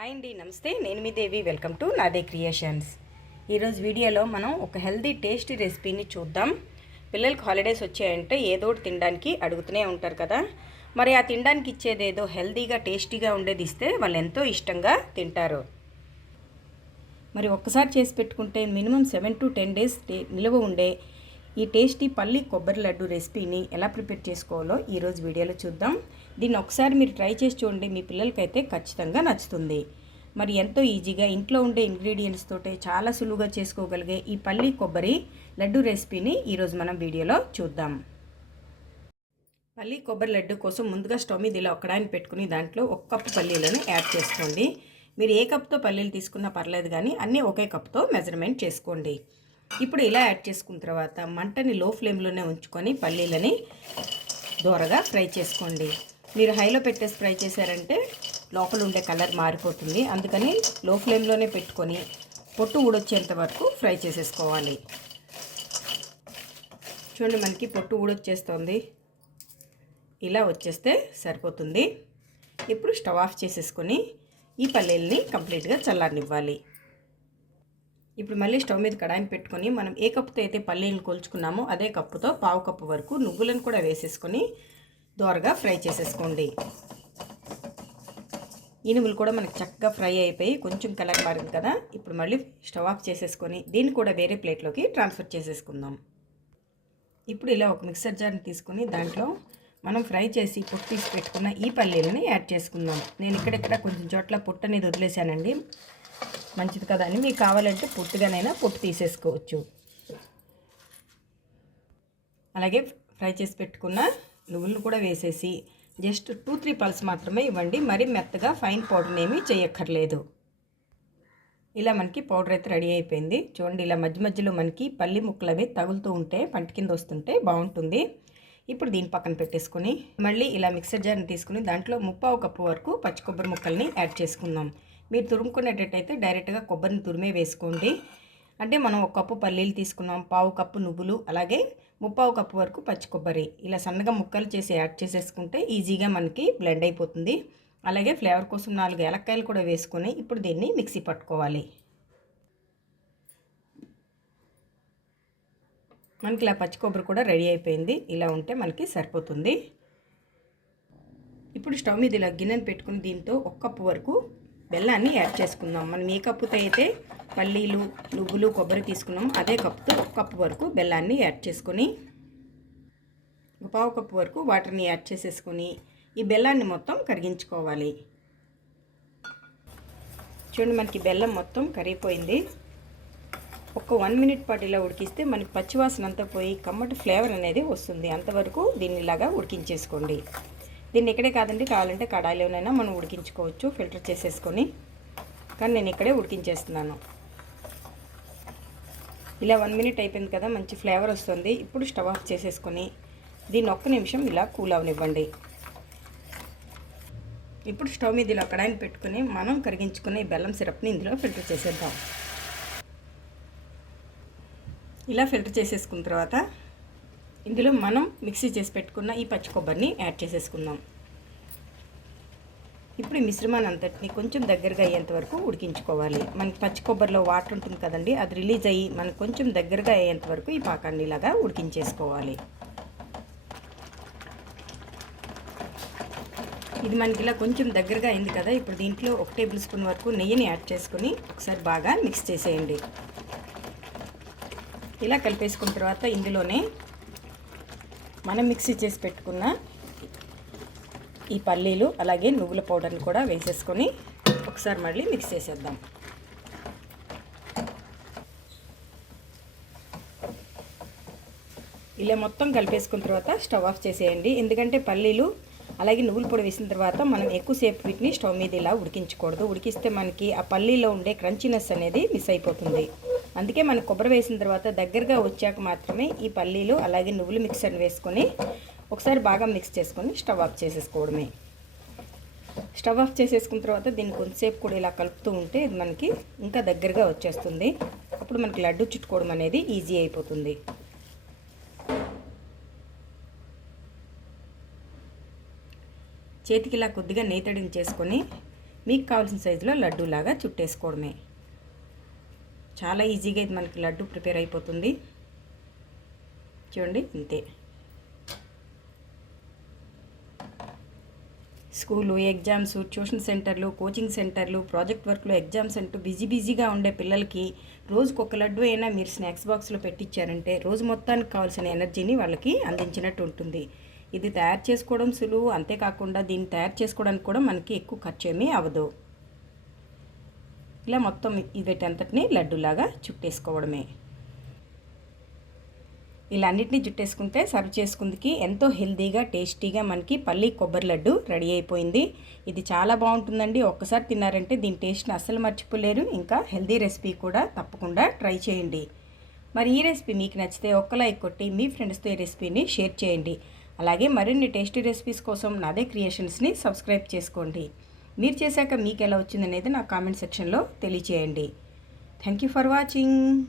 Hi అండి నమస్తే. నేను మీ దేవి. వెల్కమ్ టు నాదే క్రియేషన్స్ ఈరోజు వీడియోలో మనం ఒక హెల్దీ టేస్టీ రెసిపీని చూద్దాం. పిల్లలకి హాలిడేస్ వచ్చాయంటే ఏదో ఒకటి తినడానికి అడుగుతూనే ఉంటారు కదా. మరి ఆ తినడానికి ఇచ్చేది ఏదో హెల్దీగా టేస్టీగా ఉండేది ఇస్తే వాళ్ళు ఎంతో ఇష్టంగా తింటారు. మరి ఒక్కసారి చేసి పెట్టుకుంటే minimum seven to ten days నిల్వ ఉండే ఈ టేస్టీ పల్లి కొబ్బరి లడ్డు రెసిపీని ఎలా ప్రిపేర్ చేసుకోవాలో ఈరోజు వీడియోలో చూద్దాం. దీన్ని ఒకసారి మీరు ట్రై చేసి చూడండి. మీ పిల్లలకైతే ఖచ్చితంగా నచ్చుతుంది. మరి ఎంతో ఈజీగా ఇంట్లో ఉండే ఇంగ్రీడియంట్స్ తోటే చాలా సులువుగా చేసుకోగలిగే ఈ పల్లి కొబ్బరి లడ్డు రెసిపీని ఈరోజు మనం వీడియోలో చూద్దాం. పల్లి కొబ్బరి లడ్డు కోసం ముందుగా స్టవ్ మీద ఇలా ఒక్కడాన్ని పెట్టుకుని దాంట్లో ఒక కప్పు పల్లీలను యాడ్ చేసుకోండి. మీరు ఏ కప్తో పల్లీలు తీసుకున్నా పర్లేదు కానీ అన్నీ ఒకే కప్తో మెజర్మెంట్ చేసుకోండి. ఇప్పుడు ఇలా యాడ్ చేసుకున్న తర్వాత మంటని లో ఫ్లేమ్లోనే ఉంచుకొని పల్లీలని దూరగా ఫ్రై చేసుకోండి. మీరు హైలో పెట్టేసి ఫ్రై చేశారంటే లోపల ఉండే కలర్ మారిపోతుంది. అందుకని లో ఫ్లేమ్లోనే పెట్టుకొని పొట్టు ఊడొచ్చేంత వరకు ఫ్రై చేసేసుకోవాలి. చూడండి మనకి పొట్టు ఊడొచ్చేస్తుంది. ఇలా వచ్చేస్తే సరిపోతుంది. ఇప్పుడు స్టవ్ ఆఫ్ చేసేసుకొని ఈ పల్లీలని కంప్లీట్గా చల్లారనివ్వాలి. ఇప్పుడు మళ్ళీ స్టవ్ మీద కడాయిని పెట్టుకొని మనం ఏ కప్పుతో అయితే పల్లీలను కొలుచుకున్నామో అదే కప్పుతో పావు కప్పు వరకు నువ్వులను కూడా వేసేసుకొని దోరగా ఫ్రై చేసేసుకోండి. ఇనుములు కూడా మనకి చక్కగా ఫ్రై అయిపోయి కొంచెం కలర్ మారింది కదా ఇప్పుడు మళ్ళీ స్టవ్ ఆఫ్ చేసేసుకొని దీన్ని కూడా వేరే ప్లేట్లోకి ట్రాన్స్ఫర్ చేసేసుకుందాం. ఇప్పుడు ఇలా ఒక మిక్సర్ జార్ని తీసుకొని దాంట్లో మనం ఫ్రై చేసి పొట్టు తీసి పెట్టుకున్న ఈ పల్లీలని యాడ్ చేసుకుందాం. నేను ఇక్కడెక్కడ కొంచెం చోట్ల పొట్టు అనేది వదిలేశానండి. మంచిది కదా అని మీకు కావాలంటే పొట్టుగానైనా పొట్టు తీసేసుకోవచ్చు. అలాగే ఫ్రై చేసి పెట్టుకున్న నువ్వులను కూడా వేసేసి జస్ట్ టూ త్రీ పల్స్ మాత్రమే ఇవ్వండి. మరి మెత్తగా ఫైన్ పౌడర్ని ఏమీ చేయక్కర్లేదు. ఇలా మనకి పౌడర్ అయితే రెడీ అయిపోయింది. చూడండి ఇలా మధ్య మధ్యలో మనకి పల్లి ముక్కలు అవి తగులుతూ ఉంటే పంట కింద వస్తుంటే బాగుంటుంది. ఇప్పుడు దీని పక్కన పెట్టేసుకొని మళ్ళీ ఇలా మిక్సర్ జార్ని తీసుకుని దాంట్లో ముప్పావు కప్పు వరకు పచ్చి కొబ్బరి ముక్కల్ని యాడ్ చేసుకుందాం. మీరు తురుముకునేటట్టయితే డైరెక్ట్గా కొబ్బరిని తురిమే వేసుకోండి. అంటే మనం ఒక కప్పు పల్లీలు తీసుకున్నాం పావు కప్పు నువ్వులు అలాగే ముప్పావు కప్పు వరకు పచ్చి కొబ్బరి. ఇలా సన్నగా ముక్కలు చేసి యాడ్ చేసేసుకుంటే ఈజీగా మనకి బ్లెండ్ అయిపోతుంది. అలాగే ఫ్లేవర్ కోసం నాలుగు ఏలక్కాయలు కూడా వేసుకొని ఇప్పుడు దీన్ని మిక్సీ పట్టుకోవాలి. మనకి ఇలా పచ్చి కొబ్బరి కూడా రెడీ అయిపోయింది. ఇలా ఉంటే మనకి సరిపోతుంది. ఇప్పుడు స్టవ్ మీద ఇలా గిన్నెను పెట్టుకుని దీంతో ఒక కప్పు వరకు బెల్లాన్ని యాడ్ చేసుకుందాం. మనం ఏ కప్పుతో అయితే పల్లీలు నువ్వులు కొబ్బరి తీసుకున్నాం. అదే కప్పుతో ఒక కప్పు వరకు బెల్లాన్ని యాడ్ చేసుకొని ఒక పావు కప్పు వరకు వాటర్ని యాడ్ చేసేసుకొని ఈ బెల్లాన్ని మొత్తం కరిగించుకోవాలి. చూడండి మనకి బెల్లం మొత్తం కరిగిపోయింది. ఒక వన్ మినిట్ పాటు ఇలా ఉడికిస్తే మనకి పచ్చివాసన అంతా పోయి కమ్మటి ఫ్లేవర్ అనేది వస్తుంది. అంతవరకు దీన్ని ఇలాగా ఉడికించేసుకోండి. దీన్ని ఇక్కడే కాదండి కావాలంటే కడాయిలోనైనా మనం ఉడికించుకోవచ్చు ఫిల్టర్ చేసేసుకొని. కానీ నేను ఇక్కడే ఉడికించేస్తున్నాను. ఇలా వన్ మినిట్ అయిపోయింది కదా మంచి ఫ్లేవర్ వస్తుంది. ఇప్పుడు స్టవ్ ఆఫ్ చేసేసుకొని దీన్ని ఒక్క నిమిషం ఇలా కూల్ అవనివ్వండి. ఇప్పుడు స్టవ్ మీద ఇలా కడాయిని పెట్టుకుని మనం కరిగించుకునే బెల్లం సిరప్ని ఇందులో ఫిల్టర్ చేసేద్దాం. ఇలా ఫిల్టర్ చేసేసుకున్న తర్వాత ఇందులో మనం మిక్సీ చేసి పెట్టుకున్న ఈ పచ్చి కొబ్బరిని యాడ్ చేసేసుకుందాం. ఇప్పుడు ఈ మిశ్రమాన్ని అంతటిని కొంచెం దగ్గరగా అయ్యేంత వరకు ఉడికించుకోవాలి. మనకి పచ్చి కొబ్బరిలో వాటర్ ఉంటుంది కదండి అది రిలీజ్ అయ్యి మనకు కొంచెం దగ్గరగా అయ్యేంత వరకు ఈ పాకాన్ని ఇలాగా ఉడికించేసుకోవాలి. ఇది మనకి ఇలా కొంచెం దగ్గరగా అయింది కదా ఇప్పుడు దీంట్లో ఒక టేబుల్ స్పూన్ వరకు నెయ్యిని యాడ్ చేసుకుని ఒకసారి బాగా మిక్స్ చేసేయండి. ఇలా కలిపేసుకున్న తర్వాత ఇందులోనే మనం మిక్సీ చేసి పెట్టుకున్న ఈ పల్లీలు అలాగే నువ్వుల పౌడర్ని కూడా వేసేసుకొని ఒకసారి మళ్ళీ మిక్స్ చేసేద్దాం. ఇలా మొత్తం కలిపేసుకున్న తర్వాత స్టవ్ ఆఫ్ చేసేయండి. ఎందుకంటే పల్లీలు అలాగే నువ్వుల పొడి వేసిన తర్వాత మనం ఎక్కువసేపు వీటిని స్టవ్ మీద ఇలా ఉడికించకూడదు. ఉడికిస్తే మనకి ఆ పల్లీలో ఉండే క్రంచినెస్ అనేది మిస్ అయిపోతుంది. అందుకే మనం కొబ్బరి వేసిన తర్వాత దగ్గరగా వచ్చాక మాత్రమే ఈ పల్లీలు అలాగే నువ్వులు మిక్సర్ని వేసుకొని ఒకసారి బాగా మిక్స్ చేసుకొని స్టవ్ ఆఫ్ చేసేసుకోవడమే. స్టవ్ ఆఫ్ చేసేసుకున్న తర్వాత దీన్ని కొంతసేపు కూడా ఇలా కలుపుతూ ఉంటే ఇది మనకి ఇంకా దగ్గరగా వచ్చేస్తుంది. అప్పుడు మనకి లడ్డు చుట్టుకోవడం అనేది ఈజీ అయిపోతుంది. చేతికి ఇలా కొద్దిగా నేతడిని చేసుకొని మీకు కావాల్సిన సైజులో లడ్డూలాగా చుట్టేసుకోవడమే. చాలా ఈజీగా ఇది మనకి లడ్డు ప్రిపేర్ అయిపోతుంది. చూడండి ఇంతే. స్కూలు ఎగ్జామ్స్ ట్యూషన్ సెంటర్లు కోచింగ్ సెంటర్లు ప్రాజెక్ట్ వర్క్లు ఎగ్జామ్స్ అంటూ బిజీ బిజీగా ఉండే పిల్లలకి రోజుకు ఒక లడ్డు అయినా మీరు స్నాక్స్ బాక్స్లో పెట్టించారంటే రోజు మొత్తానికి కావాల్సిన ఎనర్జీని వాళ్ళకి అందించినట్టు ఉంటుంది. ఇది తయారు చేసుకోవడం సులువు అంతేకాకుండా దీన్ని తయారు చేసుకోవడానికి కూడా మనకి ఎక్కువ ఖర్చు ఏమీ అవ్వదు. ఇలా మొత్తం ఇది లడ్డూలాగా చుట్టేసుకోవడమే. ఇలా అన్నిటిని జుట్టేసుకుంటే సర్వ్ చేసుకుందికి ఎంతో హెల్తీగా టేస్టీగా మనకి పల్లి కొబ్బరి లడ్డు రెడీ అయిపోయింది. ఇది చాలా బాగుంటుందండి. ఒక్కసారి తిన్నారంటే దీని టేస్ట్ని అస్సలు మర్చిపోలేరు. ఇంకా హెల్దీ రెసిపీ కూడా తప్పకుండా ట్రై చేయండి. మరి ఈ రెసిపీ మీకు నచ్చితే ఒక్క లైక్ కొట్టి మీ ఫ్రెండ్స్తో ఈ రెసిపీని షేర్ చేయండి. అలాగే మరిన్ని టేస్టీ రెసిపీస్ కోసం నాదే క్రియేషన్స్ని సబ్స్క్రైబ్ చేసుకోండి. మీరు చేశాక మీకు ఎలా వచ్చిందనేది నా కామెంట్ సెక్షన్లో తెలియచేయండి. Thank you for watching